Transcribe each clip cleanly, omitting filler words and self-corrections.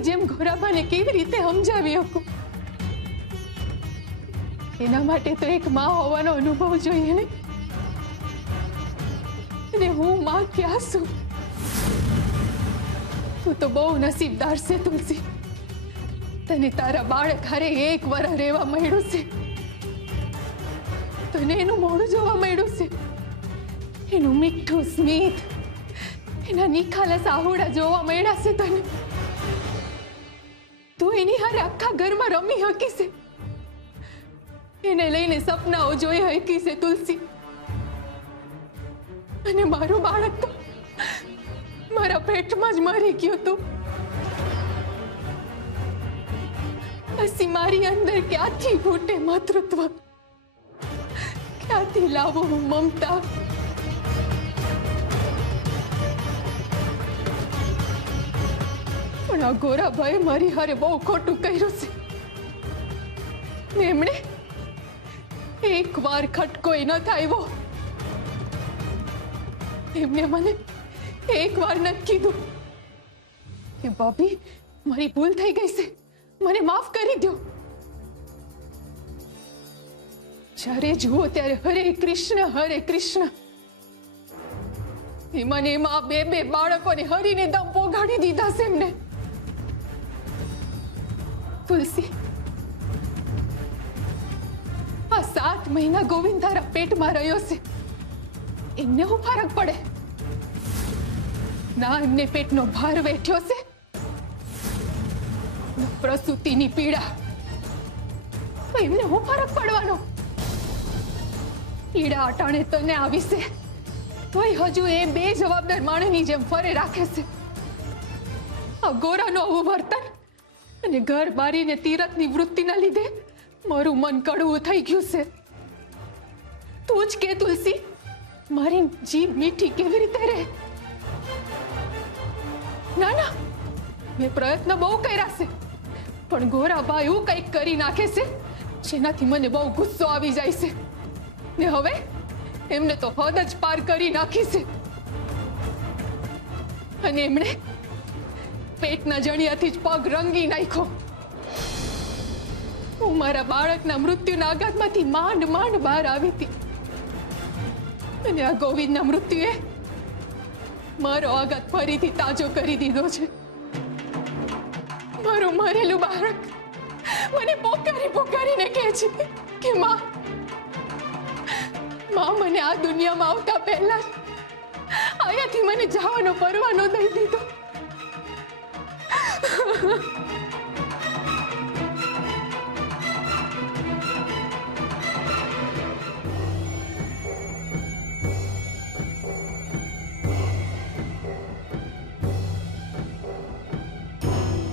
માની જેમ ગોરાબાને કેવી રીતે સમજાવી શકું? એના માટે તો એક માં હોવાનો અનુભવ જોઈએ ને. અને હું માં ક્યાં છું? તું તો બહુ નસીબદાર છે તુલસી. તને તારા બાળક હારે એક વરસ રહેવા મળ્યું છે. તને એનું મોઢું જોવા મળ્યું છે, એનું મીઠું સ્મિત, એના નિખાલસ આહુડા જોવા મળ્યા છે તને. તું એની હારે આખા ઘરમાં રમી હકી છે, એને લઈને સપનાઓ જોઈ હકી છે તુલસી. અને મારું બાળક તો મારા પેટમાં જ મરી ગયું તું. પછી મારી અંદર ક્યાંથી ફૂટે માતૃત્વ? ક્યાંથી લાવું હું મમતા? પણ આ ગોરાભાઈ મારી હારે બહુ ખોટું કર્યું છે. ને એમણે એક વાર ખટકોય ન થાયવો. એમને મને એક વાર નથી કીધું કે ભાભી મારી ભૂલ થઈ ગઈ છે, મને માફ કરી દો. જ્યારે જુઓ ત્યારે હરે કૃષ્ણ હરે કૃષ્ણ. એમાં બે બે બાળકોને હરીને દમ પોગાડી દીધા છે એમને. તુલસી, આ 7 મહિના ગોવિંદ તારા પેટમાં રહ્યો છે, એમને શું ફરક પડે? ના એમને પેટનો ભાર વેઠ્યો છે, પ્રસૂતિની પીડા, તો એમને શું ફરક પડવાનો? પીડા અટાણે તને આવી છે, તોય હજુ એ બે જવાબદાર માણસની જેમ ફરે રાખે છે. આ ગોરાનું આવું વર્તન અને ઘર બારીને તીરથની વૃત્તિના લીધે મારું મન કડવું થઈ ગયું છે. તું જ કે તુલસી, મારી જીભ મીઠી કેવી રીતે રહે? ના ના, મેં પ્રયત્ન બહુ કર્યા છે, પણ ગોરાબા એવું કંઈક કરી નાખે છે જેનાથી મને બહુ ગુસ્સો આવી જાય છે. ને હવે એમને તો હદ જ પાર કરી નાખી છે. અને એમણે પેટના જણિયાથી જ પગ રંગી નાખ્યો. હું મારા બાળકના મૃત્યુના આઘાતમાંથી માંડ માંડ બહાર આવી હતી, અને આ ગોવિંદના મૃત્યુએ મારો આઘાત ફરીથી તાજો કરી દીધો છે. મારું મરેલું બાળક મને પોકારી પોકારીને કહે છે કે માં, મને આ દુનિયામાં આવતા પહેલા અહીંયાથી મને જવાનો પરવાનો દઈ દીધો.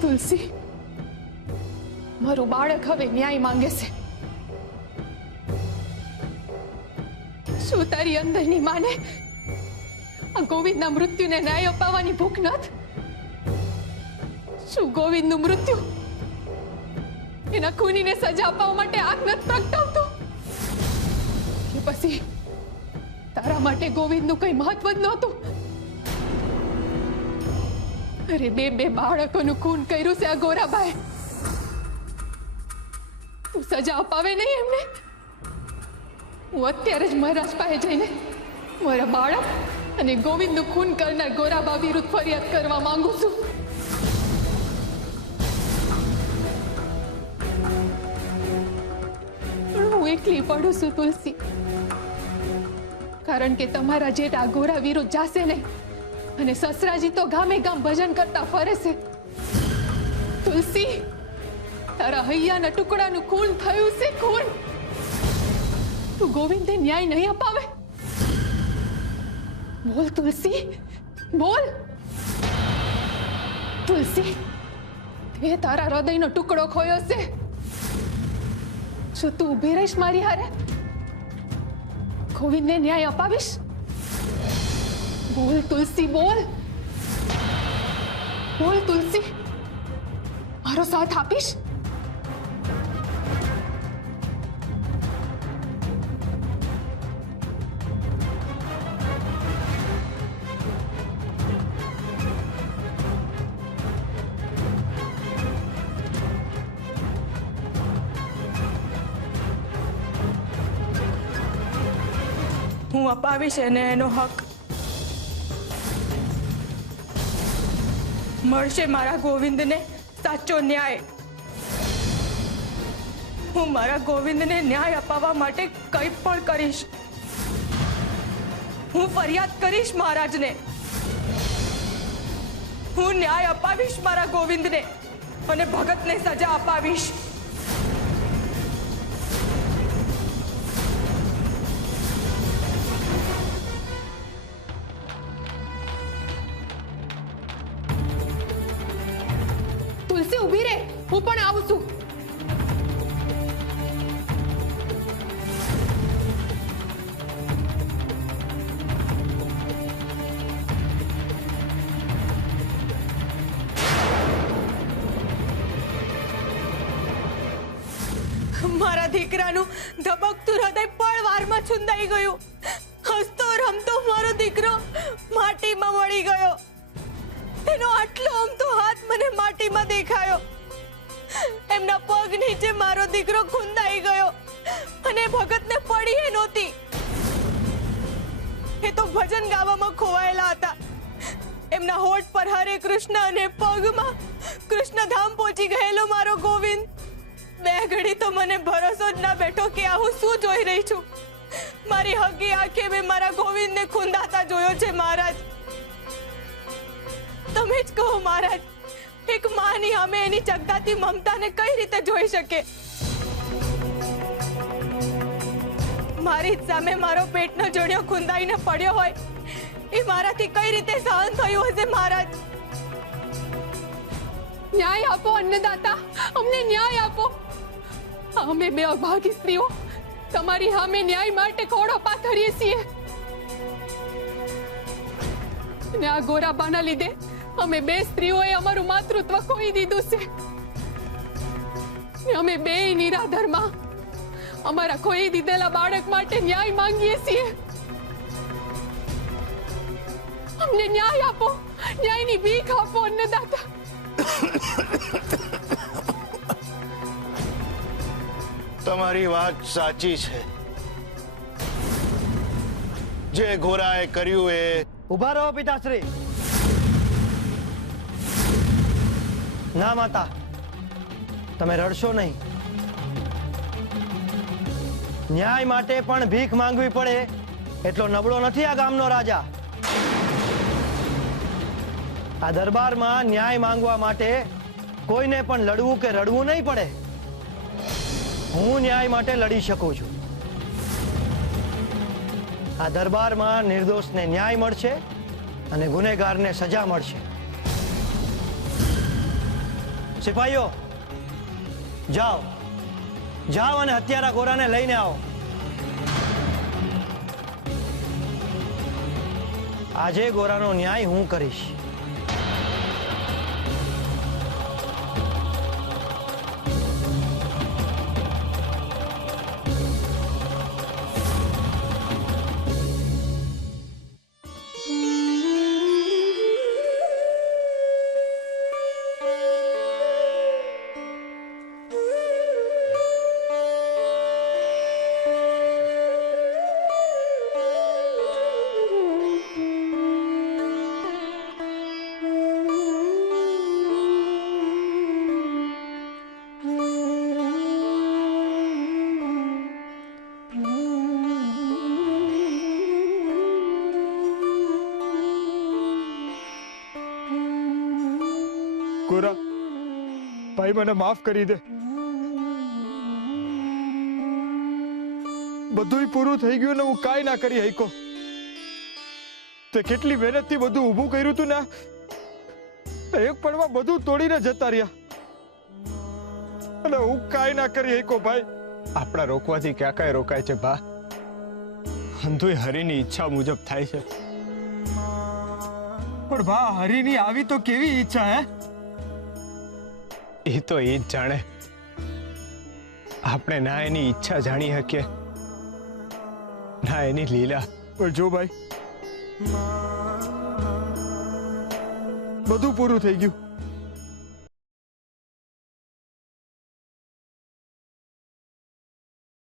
તુલસી, મારું બાળક હવે ન્યાય માંગે છે. શું તારી અંદરની માને આ ગોવિંદના મૃત્યુને ન્યાય અપાવવાની ભૂખ નથી? શું ગોવિંદનું મૃત્યુ એના ખૂનીને સજા અપાવવા માટે આગ નથી પ્રગટાવતો? કે પછી તારા માટે ગોવિંદનું કઈ મહત્વ જ નહોતું? અરે બે બે બાળકોનું ખૂન કર્યું છે આ ગોરાબાએ. તું સજા અપાવે નહીં એમને? હું અત્યારે જ મહારાજ પાસે જઈને મારા બાળક અને ગોવિંદનું ખૂન કરનાર ગોરાબા વિરુદ્ધ ફરિયાદ કરવા માંગુ છું. પણ હું એકલી પડું છું તુલસી, કારણ કે તમારા જેઠ આ ગોરા વિરુદ્ધ જાશે નહીં, અને સસરાજી તો ગામે ગામ ભજન કરતા ફરે છે. તુલસી, તારા હૈયાના ટુકડાનું ખૂન થયું છે, ખૂન. તું ગોવિંદને ન્યાય નહીં અપાવે? બોલ તુલસી, બોલ. તુલસી, તે તારા હૃદયનો ટુકડો ખોયો છે. શું તું ઊભી રહીશ મારી હારે? ગોવિંદને ન્યાય અપાવીશ? બોલ તુલસી, બોલ. બોલ તુલસી, મારો સાથ આપીશ? હું અપાવીશ એને એનો હક. મળશે મારા ગોવિંદને સાચો ન્યાય. હું મારા ગોવિંદને ન્યાય અપાવવા માટે કંઈ પણ કરીશ. હું ફરિયાદ કરીશ મહારાજને. હું ન્યાય અપાવીશ મારા ગોવિંદને અને ભગતને સજા અપાવીશ. તુલસી ઊભી રહે, હું પણ આવું છું. મારા દીકરાનું ધબકતું હૃદય પળવારમાં છુંદાઈ ગયું. હસતો રમતો મારો દીકરો માટીમાં મળી ગયો. એનો આટલો અમથો હાથ મને માટીમાં દેખાયો. એમના પગ નીચે મારો દીકરો ખૂંદાઈ ગયો અને ભગતને પડી એ નહોતી. એ તો ભજન ગાવામાં ખોવાયેલા હતા. એમના હોઠ પર હરે કૃષ્ણ અને પગમાં કૃષ્ણધામ પહોંચી ગયેલો મારો ગોવિંદ. બે ઘડી તો મને ભરોસો જ ના બેઠો કે આ હું શું જોઈ રહી છું. મારી હગી આંખે મેં મારા ગોવિંદને ખૂંદાતા જોયો છે મહારાજ. તમે જ કહો મહારાજ, એક માની અમે એની ચગદાતી મમતાને કઈ રીતે જોઈ શકે? મારી જ સામે મારો પેટનો જોડિયો ખૂંદાઈને પડ્યો હોય એ મારાથી કઈ રીતે સહન થયું હશે મહારાજ? ન્યાય આપો અન્નદાતા, અમને ન્યાય આપો. અમે બે અભાગી સ્ત્રીઓ તમારી સામે ન્યાય માટે ખોડો પાથરીએ છીએ. અને આ ગોરાબાના લીધે અમે બે સ્ત્રીઓએ અમારું માતૃત્વ ખોઈ દીધું છે. અમે બે નિરાધરમાં અમારા ખોઈ દીધેલા બાળક માટે ન્યાય માંગીએ છીએ. અમને ન્યાય આપો, ન્યાયની ભીખ આપો અન્નદાતા. તમારી વાત સાચી છે. જે ગોરાએ કર્યું એ. ઉભા રહો પિતાશ્રી. ના માતા, તમે રડશો નહીં. ન્યાય માટે પણ ભીખ માંગવી પડે એટલો નબળો નથી આ ગામનો રાજા. આ દરબારમાં ન્યાય માંગવા માટે કોઈને પણ લડવું કે રડવું નહીં પડે. હું ન્યાય માટે લડી શકું છું. આ દરબારમાં નિર્દોષને ન્યાય મળશે અને ગુનેગારને સજા મળશે. સિપાહીઓ, જાઓ જાઓ અને હત્યારા ગોરાને લઈને આવો. આજે ગોરાનો ન્યાય હું કરીશ. ગોરા ભાઈ, મને માફ કરી દે. બધુંય પૂરું થઈ ગયું ને હું કાંઈ ના કરી હઈકો. તે કેટલી મહેનતથી બધું ઊભું કર્યું હતું ને, એક પળમાં બધું તોડીને જતા રહ્યા અને હું કાંઈ ના કરી હઈકો ભાઈ. આપણા રોકવાથી ક્યાં કાંઈ રોકાય છે ભા. અંધુય હરિની ઈચ્છા મુજબ થાય છે. પણ ભા, હરિની આવી તો કેવી ઈચ્છા હે? એ તો એ જ જાણે. આપણે ના એની ઈચ્છા જાણી શકીએ ના એની લીલા. પણ જો ભાઈ, બધું પૂરું થઈ ગયું.